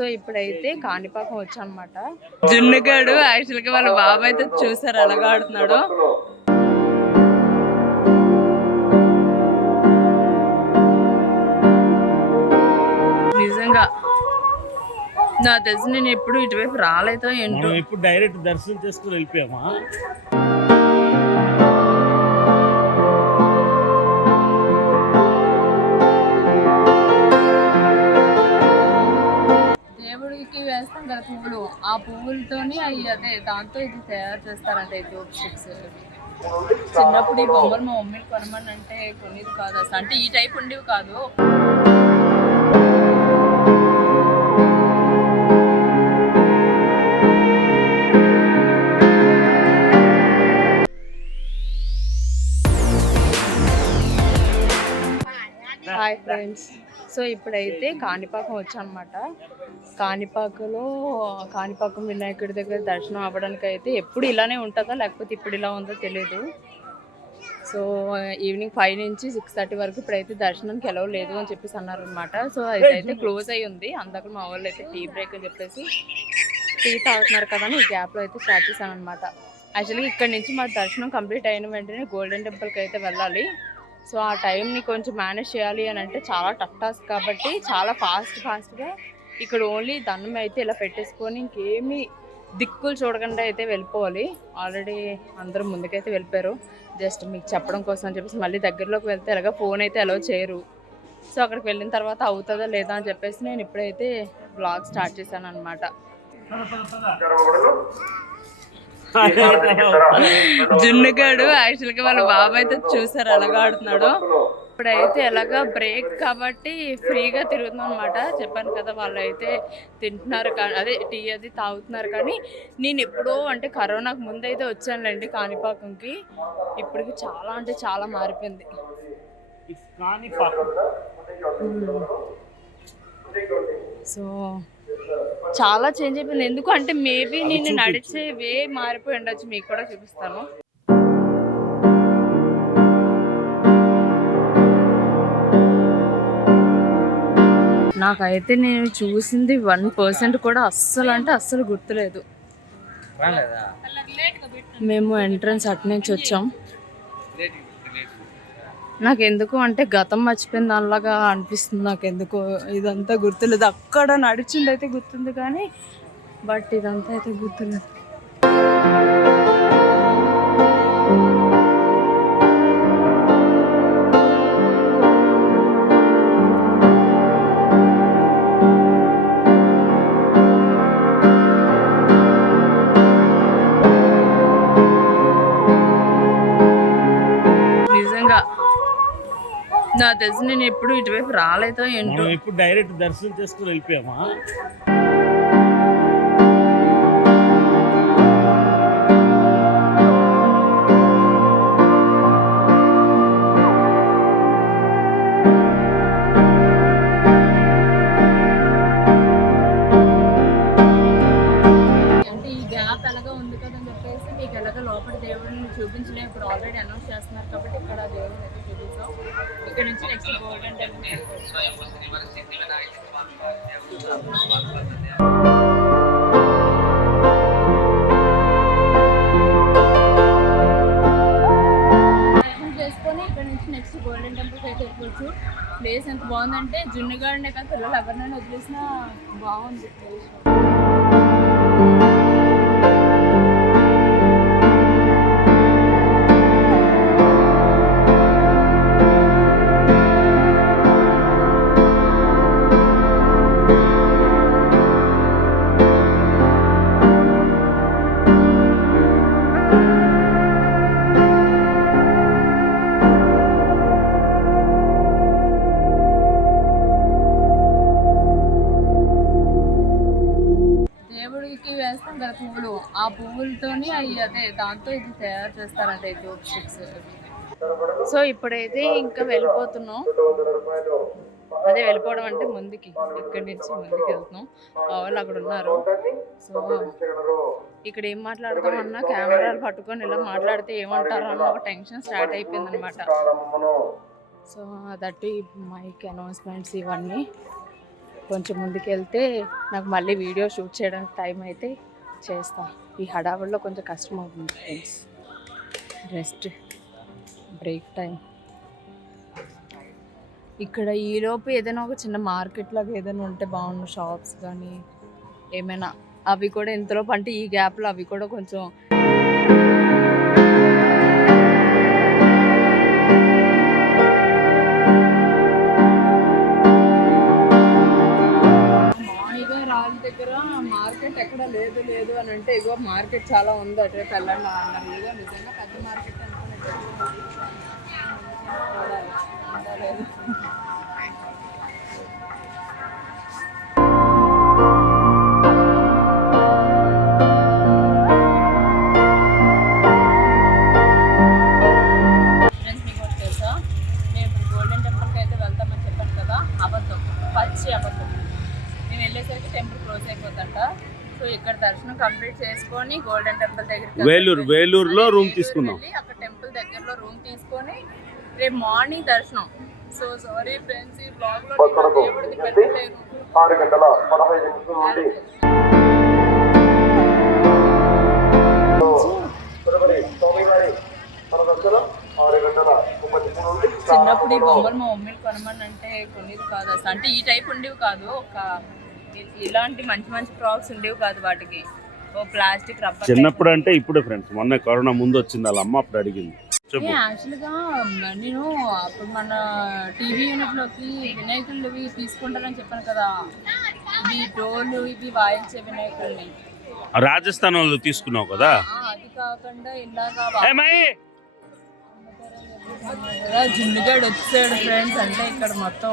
So ఇప్పుడైతే కాణిపాకం వచ్చానమాట. జున్నుగాడు యాక్చువల్గా వాళ్ళ బాబు అయితే చూసారు ఎలాగా ఆడుతున్నాడు. నిజంగా నా తెలిసి నేను ఎప్పుడు ఇటువైపు రాలేదో ఏంటో. ఇప్పుడు డైరెక్ట్ దర్శనం చేసుకుని వెళ్ళిపోయామా. దేవుడికి వేస్తాం కదా పువ్వులు, ఆ పువ్వులతోని అదే దాంతో ఇది తయారు చేస్తారంట ఈ ధూప్ స్టిక్స్. చిన్నప్పుడు ఈ బొమ్మలు మా మమ్మీని కొనమని అంటే కొనేది కాదు అసలు, అంటే ఈ టైప్ ఉండేవి కాదు. హాయ్ ఫ్రెండ్స్, సో ఇప్పుడైతే కాణిపాకం వచ్చానమాట. కాణిపాకం వినాయకుడి దగ్గర దర్శనం అవ్వడానికి అయితే ఎప్పుడు ఇలానే ఉంటుందా లేకపోతే ఇప్పుడు ఇలా ఉందో తెలియదు. సో ఈవినింగ్ 5 నుంచి 6:30 వరకు ఇప్పుడైతే దర్శనానికి ఎలా లేదు అని చెప్పేసి అన్నారు అనమాట. సో అయితే క్లోజ్ అయ్యి ఉంది. అందరూ మా వాళ్ళు అయితే టీ బ్రేక్ అని చెప్పేసి టీ తాగుతున్నారు కదా అని ఈ గ్యాప్లో అయితే స్టార్ట్ చేశాను అనమాట. యాక్చువల్గా ఇక్కడ నుంచి మా దర్శనం కంప్లీట్ అయిన వెంటనే గోల్డెన్ టెంపుల్కి అయితే వెళ్ళాలి. సో ఆ టైంని కొంచెం మేనేజ్ చేయాలి అని అంటే చాలా టఫ్ టాస్క్ కాబట్టి చాలా ఫాస్ట్గా ఇక్కడ ఓన్లీ దండం అయితే ఇలా పెట్టేసుకొని ఇంకేమీ దిక్కులు చూడకుండా అయితే వెళ్ళిపోవాలి. ఆల్రెడీ అందరూ ముందుకైతే వెళ్ళిపోయారు. జస్ట్ మీకు చెప్పడం కోసం అని చెప్పేసి మళ్ళీ దగ్గరలోకి వెళ్తే ఎలాగ ఫోన్ అయితే అలౌ చేయరు. సో అక్కడికి వెళ్ళిన తర్వాత అవుతుందా లేదా అని చెప్పేసి నేను ఇప్పుడైతే బ్లాగ్ స్టార్ట్ చేశాను అనమాట. జున్నుగాడు యాక్చువల్గా వాళ్ళ బాబు అయితే చూసారు ఎలాగా ఆడుతున్నాడు. ఇప్పుడైతే ఎలాగా బ్రేక్ కాబట్టి ఫ్రీగా తిరుగుతున్నాం అనమాట. చెప్పాను కదా వాళ్ళు అయితే తింటున్నారు కానీ అదే టీ అది తాగుతున్నారు. కానీ నేను ఎప్పుడో అంటే కరోనాకు ముందు అయితే వచ్చానులేండి కాణిపాకంకి. ఇప్పటికి చాలా అంటే చాలా మారిపోయింది. సో చాలా చేంజ్ అయిపోయింది. ఎందుకు అంటే మేబీ నేను నడిచే వే మారిపోయి ఉండొచ్చు. మీకు కూడా చూపిస్తాను. నాకైతే నేను చూసింది 1% కూడా అస్సలు అంటే అస్సలు గుర్తులేదు. మేము ఎంట్రన్స్ అటు నుంచి వచ్చాం. నాకు ఎందుకు అంటే గతం మర్చిపోయింది అలాగా అనిపిస్తుంది. నాకు ఎందుకు ఇదంతా గుర్తులేదు. అక్కడ నడిచింది అయితే గుర్తుంది కానీ బట్ ఇదంతా అయితే గుర్తులేదు. నిజంగా నా తెలిసి నేను ఎప్పుడు ఇటువైపు రాలేదో ఏంటో. ఇప్పుడు డైరెక్ట్ దర్శనం చేసుకుని వెళ్ళిపోయామా. అంటే ఈ గ్యాప్ ఎలాగా ఉంది కదా అని చెప్పేసి మీకు ఎలాగ లోపల దేవుడిని చూపించలేదు. ఇప్పుడు ఆల్రెడీ అనౌన్స్ చేస్తున్నారు కాబట్టి ఇక్కడ దేవుడిని అయితే చూపించాం. ఇక్కడ నుంచి నెక్స్ట్ గోల్డెన్ టెంపుల్. చేసుకొని ఇక్కడ నుంచి నెక్స్ట్ గోల్డెన్ టెంపుల్కి అయితే వెళ్ళిపోవచ్చు. ప్లేస్ ఎంత బాగుందంటే జున్నుగాడినే కాదు పిల్లలు ఎవరినైనా వదిలేసినా బాగుంది ప్లేస్. వేస్తాం కదా పువ్వులు, ఆ పువ్వులతోని అదే దాంతో ఇది తయారు చేస్తారంట ఈ ధూప్ స్టిక్స్. సో ఇప్పుడైతే ఇంకా వెళ్ళిపోతున్నాం. అదే వెళ్ళిపోవడం అంటే ముందుకి, ఇక్కడి నుంచి ముందుకు వెళ్తున్నాం. వాళ్ళు అక్కడ ఉన్నారు. సో ఇక్కడ ఏం మాట్లాడతామన్నా కెమెరాలు పట్టుకొని ఇలా మాట్లాడితే ఏమంటారు అన్న ఒక టెన్షన్ స్టార్ట్ అయిపోయింది అనమాట. సో దట్ మైక్ అనౌన్స్మెంట్స్ ఇవన్నీ కొంచెం ముందుకెళ్తే నాకు మళ్ళీ వీడియో షూట్ చేయడానికి టైం అయితే చేస్తాను. ఈ హడావుల్లో కొంచెం కష్టం అవుతుంది ఫ్రెండ్స్. Rest break time. ఇక్కడ ఈలోపు ఏదైనా ఒక చిన్న మార్కెట్ లాగా ఏదైనా ఉంటే బాగుండు, షాప్స్ కానీ ఏమైనా. అవి కూడా ఇంతలోపు అంటే ఈ గ్యాప్లో అవి కూడా కొంచెం దగ్గర మార్కెట్ ఎక్కడ లేదు లేదు అని అంటే ఇగో మార్కెట్ చాలా ఉంది అటే వెళ్ళండి అన్నారు. ఇగో నిజంగా పెద్ద మార్కెట్ అనుకుని ఫ్రెండ్స్, మీకు ఒకటి తెలుసా, మేము ఇప్పుడు గోల్డెన్ టెంపుల్కి అయితే వెళ్తామని చెప్పాను కదా, అబద్ధం, పచ్చి అబద్ధం. మేము వెళ్ళేసరికి టెంపుల్ క్లోజ్ అయిపోతుంట. సో ఇక్కడ దర్శనం కంప్లీట్ చేసుకొని గోల్డెన్ టెంపుల్ దగ్గర వేలూరులో రూమ్ తీసుకున్నాం. అక్కడ టెంపుల్ దగ్గరలో రూమ్ తీసుకొని రేపు మార్నింగ్ దర్శనం. సో సారీ ఫ్రెండ్స్, ఈ బ్లాగ్ లో దేవుడికి పెట్టలేను. 6:15 చిన్నప్పుడు ఈ బొమ్మలు మా మమ్మీని కొనమని అంటే కొనేది కాదు అసలు. అంటే ఈ టైప్ ఉండేవి కాదు, ఒక ఇలాంటి మంచి మంచి ఫ్రాక్స్ ఉండేవి కాదు. వాటికి ఓ ప్లాస్టిక్ రబ్బర్. చిన్నప్పుడు అంటే ఇప్పుడు ఫ్రెండ్స్, మొన్న కరోనా ముందు వచ్చింది వాళ్ళ అమ్మ, అప్పుడు అడిగింది. యాక్చువల్గా నేను అప్పుడు మన టీవీ యూనిట్లోకి వినాయకులు ఇవి తీసుకుంటానని చెప్పాను కదా, ఇవి డోలు ఇవి వాయించే వినాయకుల్ని రాజస్థాన్ వాళ్ళు తీసుకున్నావు కదా. అది కాకుండా ఇలాగా జున్నుగాడు వచ్చాడు ఫ్రెండ్స్. అంటే ఇక్కడ మొత్తం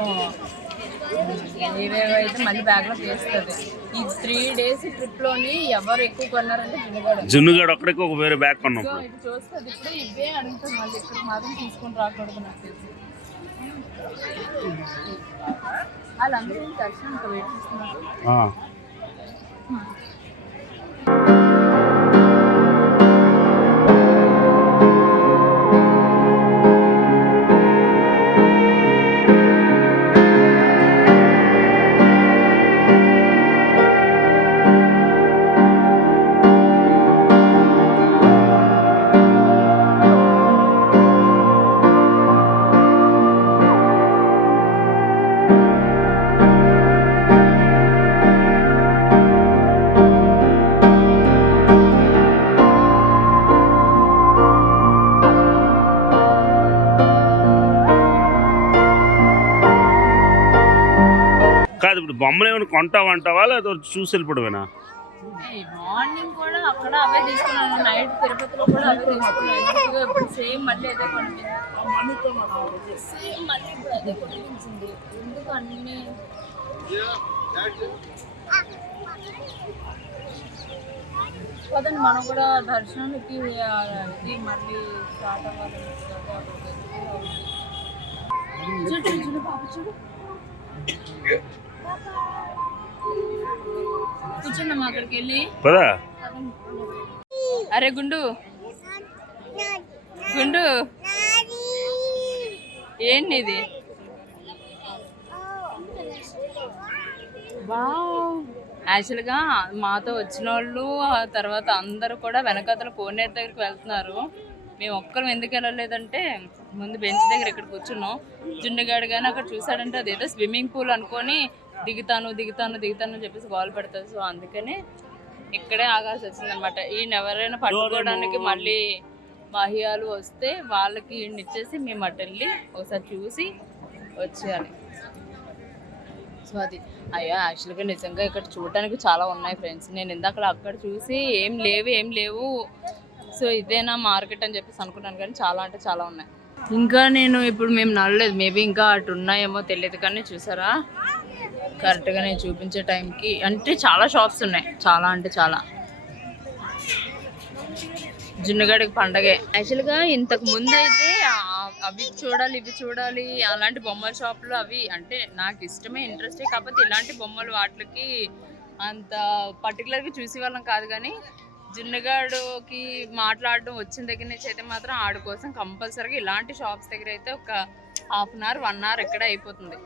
ఏవేవైతే మళ్ళీ బ్యాగ్లో తీస్తుంది. ఈ 3 days ట్రిప్లోని ఎవరు ఎక్కువ కొన్నారంటే జున్నుగాడు ఒక్కడికి ఒక వేరే బ్యాగ్ కొన్నాం. ఇది చూస్తుంది ఇప్పుడు ఇవే అడుగుతాం, మళ్ళీ ఇక్కడ మాత్రం తీసుకొని రాకూడదు నాకు తెలిసి. వాళ్ళందరూ దర్శనం ఇంకా వెయిట్ చేస్తున్నారు. కాదు, ఇప్పుడు బొమ్మలు ఏమైనా కొంటావంటావా లేదా చూసి వెళ్ళిపోవడమేనా? మార్నింగ్ కూడా అక్కడ అవే తీసుకున్నాను, నైట్ తిరుపతిలో కూడా అవే తీసుకున్నాను. ఇప్పుడు సేమ్ మళ్ళీ అదే కొనిపించింది, సేమ్ మళ్ళీ ఇప్పుడు అదే కొనిపించింది. ఎందుకు అన్ని కదండి, మనం కూడా దర్శనానికి ఇది మళ్ళీ స్టార్ట్ అవ్వాలి. చూడు చూడు పాప చూడు, కూర్చున్నాం అక్కడికి వెళ్ళి. అరే గుండు గుండు ఏంటి ఇది? వావ్, యాక్చువల్గా మాతో వచ్చిన వాళ్ళు తర్వాత అందరూ కూడా వెనకాతల కోనేరు దగ్గరికి వెళ్తున్నారు. మేము ఒక్కరం ఎందుకు వెళ్ళలేదంటే ముందు బెంచ్ దగ్గర ఇక్కడ కూర్చున్నాం. జున్నుగాడు కానీ అక్కడ చూసాడంటే అదేదో స్విమ్మింగ్ పూల్ అనుకొని దిగుతాను అని చెప్పేసి గోల్ పెడతారు. సో అందుకని ఇక్కడే ఆగాల్సి వచ్చింది అనమాట. ఈయన ఎవరైనా పట్టుకోవడానికి మళ్ళీ మహిళలు వస్తే వాళ్ళకి ఈయన ఇచ్చేసి మేము అటు వెళ్ళి ఒకసారి చూసి వచ్చేయాలి. సో అది అయ్యో, యాక్చువల్గా నిజంగా ఇక్కడ చూడటానికి చాలా ఉన్నాయి ఫ్రెండ్స్. నేను ఇందాక అక్కడ చూసి ఏం లేవు సో ఇదేనా మార్కెట్ అని చెప్పేసి అనుకున్నాను, కానీ చాలా అంటే చాలా ఉన్నాయి. ఇంకా నేను ఇప్పుడు మేము నడలేదు, మేబీ ఇంకా అటు ఉన్నాయేమో తెలియదు. కానీ చూసారా, కరెక్ట్గా నేను చూపించే టైంకి అంటే చాలా షాప్స్ ఉన్నాయి, చాలా అంటే చాలా. జున్నుగడికి పండగే. యాక్చువల్గా ఇంతకు ముందు అయితే అవి చూడాలి ఇవి చూడాలి అలాంటి బొమ్మల షాపులు అవి అంటే నాకు ఇష్టమే, ఇంట్రెస్టే. కాకపోతే ఇలాంటి బొమ్మలు వాటికి అంత పర్టికులర్గా చూసేవాళ్ళం కాదు. కానీ జున్నుగాడుకి మాట్లాడడం వచ్చిన దగ్గర నుంచి అయితే మాత్రం ఆడి కోసం కంపల్సరీగా ఇలాంటి షాప్స్ దగ్గర అయితే ఒక 1/2 hour 1 hour ఎక్కడ అయిపోతుంది.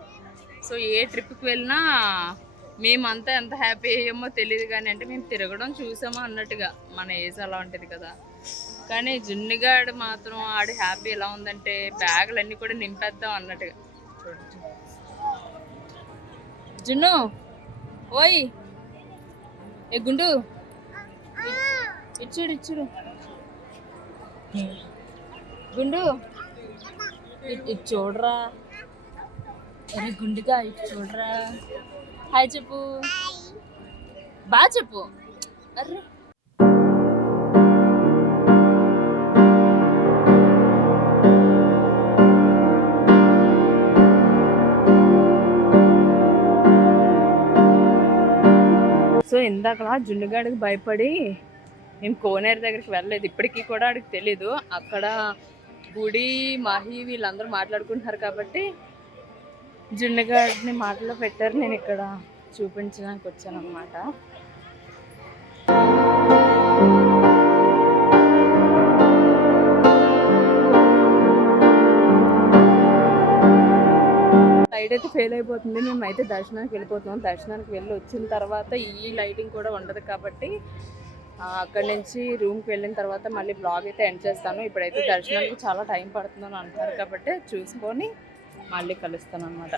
సో ఏ ట్రిప్కి వెళ్ళినా మేమంతా ఎంత హ్యాపీ అయ్యామో తెలియదు కానీ అంటే మేము తిరగడం చూసామో అన్నట్టుగా మన ఏజ్ అలా ఉంటుంది కదా. కానీ జున్నిగాడు మాత్రం ఆడి హ్యాపీ ఎలా ఉందంటే బ్యాగులన్నీ కూడా నింపేద్దాం అన్నట్టుగా. చూడండి జున్ను, ఓయ్ ఏ గుండు, ఇచ్చుడు ఇచ్చుడు గుండు, ఇటు చూడరా, అరే గుండుగా ఇటు చూడరా, హాయ్ చెప్పు, బాగా చెప్పు. అర్రే సో ఇందాకలా జున్నుగాడికి భయపడి మేము కోనేరు దగ్గరికి వెళ్ళలేదు. ఇప్పటికీ కూడా ఆడికి తెలీదు. అక్కడ గుడి మహి వీళ్ళందరూ మాట్లాడుకుంటున్నారు కాబట్టి జున్నుగాడిని మాటలో పెట్టారు. నేను ఇక్కడ చూపించడానికి వచ్చాను అనమాట. లైట్ అయితే ఫెయిల్ అయిపోతుంది. మేమైతే దర్శనానికి వెళ్ళిపోతున్నాం. దర్శనానికి వెళ్ళి వచ్చిన తర్వాత ఈ లైటింగ్ కూడా ఉండదు కాబట్టి అక్కడి నుంచి రూమ్కి వెళ్ళిన తర్వాత మళ్ళీ బ్లాగ్ అయితే ఎండ్ చేస్తాను. ఇప్పుడైతే దర్శనానికి చాలా టైం పడుతుందని అంటున్నారు కాబట్టి చూసుకొని మళ్ళీ కలుస్తాను అనమాట.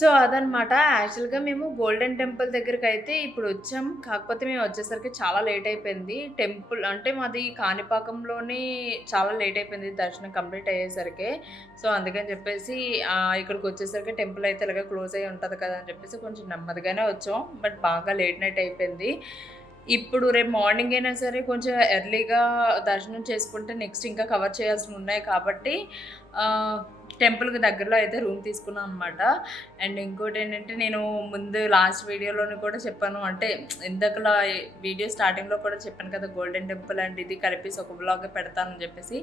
సో అదనమాట. యాక్చువల్గా మేము గోల్డెన్ టెంపుల్ దగ్గరికి అయితే ఇప్పుడు వచ్చాం. కాకపోతే మేము వచ్చేసరికి చాలా లేట్ అయిపోయింది. టెంపుల్ అంటే మాది కాణిపాకంలోనే చాలా లేట్ అయిపోయింది దర్శనం కంప్లీట్ అయ్యేసరికి. సో అందుకని చెప్పేసి ఇక్కడికి వచ్చేసరికి టెంపుల్ అయితే ఇలాగ క్లోజ్ అయ్యి ఉంటుంది కదా అని చెప్పేసి కొంచెం నెమ్మదిగానే వచ్చాం. బట్ బాగా లేట్ నైట్ అయిపోయింది. ఇప్పుడు రేపు మార్నింగ్ అయినా సరే కొంచెం ఎర్లీగా దర్శనం చేసుకుంటే నెక్స్ట్ ఇంకా కవర్ చేయాల్సి ఉన్నాయి కాబట్టి టెంపుల్కి దగ్గరలో అయితే రూమ్ తీసుకున్నాం అనమాట. అండ్ ఇంకోటి ఏంటంటే నేను ముందు లాస్ట్ వీడియోలోని కూడా చెప్పాను, అంటే ఇందాకలా వీడియో స్టార్టింగ్లో కూడా చెప్పాను కదా గోల్డెన్ టెంపుల్ అండ్ ఇది కలిపేసి ఒక బ్లాగ్ పెడతానని చెప్పేసి,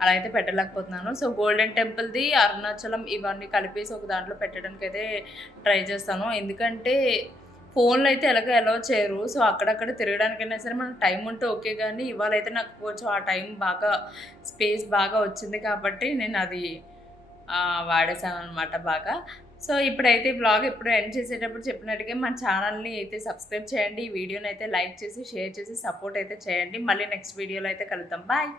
అలా అయితే పెట్టలేకపోతున్నాను. సో గోల్డెన్ టెంపుల్ది, అరుణాచలం ఇవన్నీ కలిపేసి ఒక దాంట్లో పెట్టడానికి అయితే ట్రై చేస్తాను. ఎందుకంటే ఫోన్లో అయితే ఎలాగో అలౌ చేయరు. సో అక్కడక్కడ తిరగడానికైనా సరే మనకు టైం ఉంటే ఓకే, కానీ ఇవాళ అయితే నాకు కొంచెం ఆ టైం బాగా స్పేస్ బాగా వచ్చింది కాబట్టి నేను అది వాడేసాను అనమాట బాగా. సో ఇప్పుడైతే బ్లాగ్ ఎప్పుడు ఎండ్ చేసేటప్పుడు చెప్పినట్టుగా మన ఛానల్ని అయితే సబ్స్క్రైబ్ చేయండి. ఈ వీడియోని అయితే లైక్ చేసి షేర్ చేసి సపోర్ట్ అయితే చేయండి. మళ్ళీ నెక్స్ట్ వీడియోలో అయితే కలుద్దాం. బాయ్.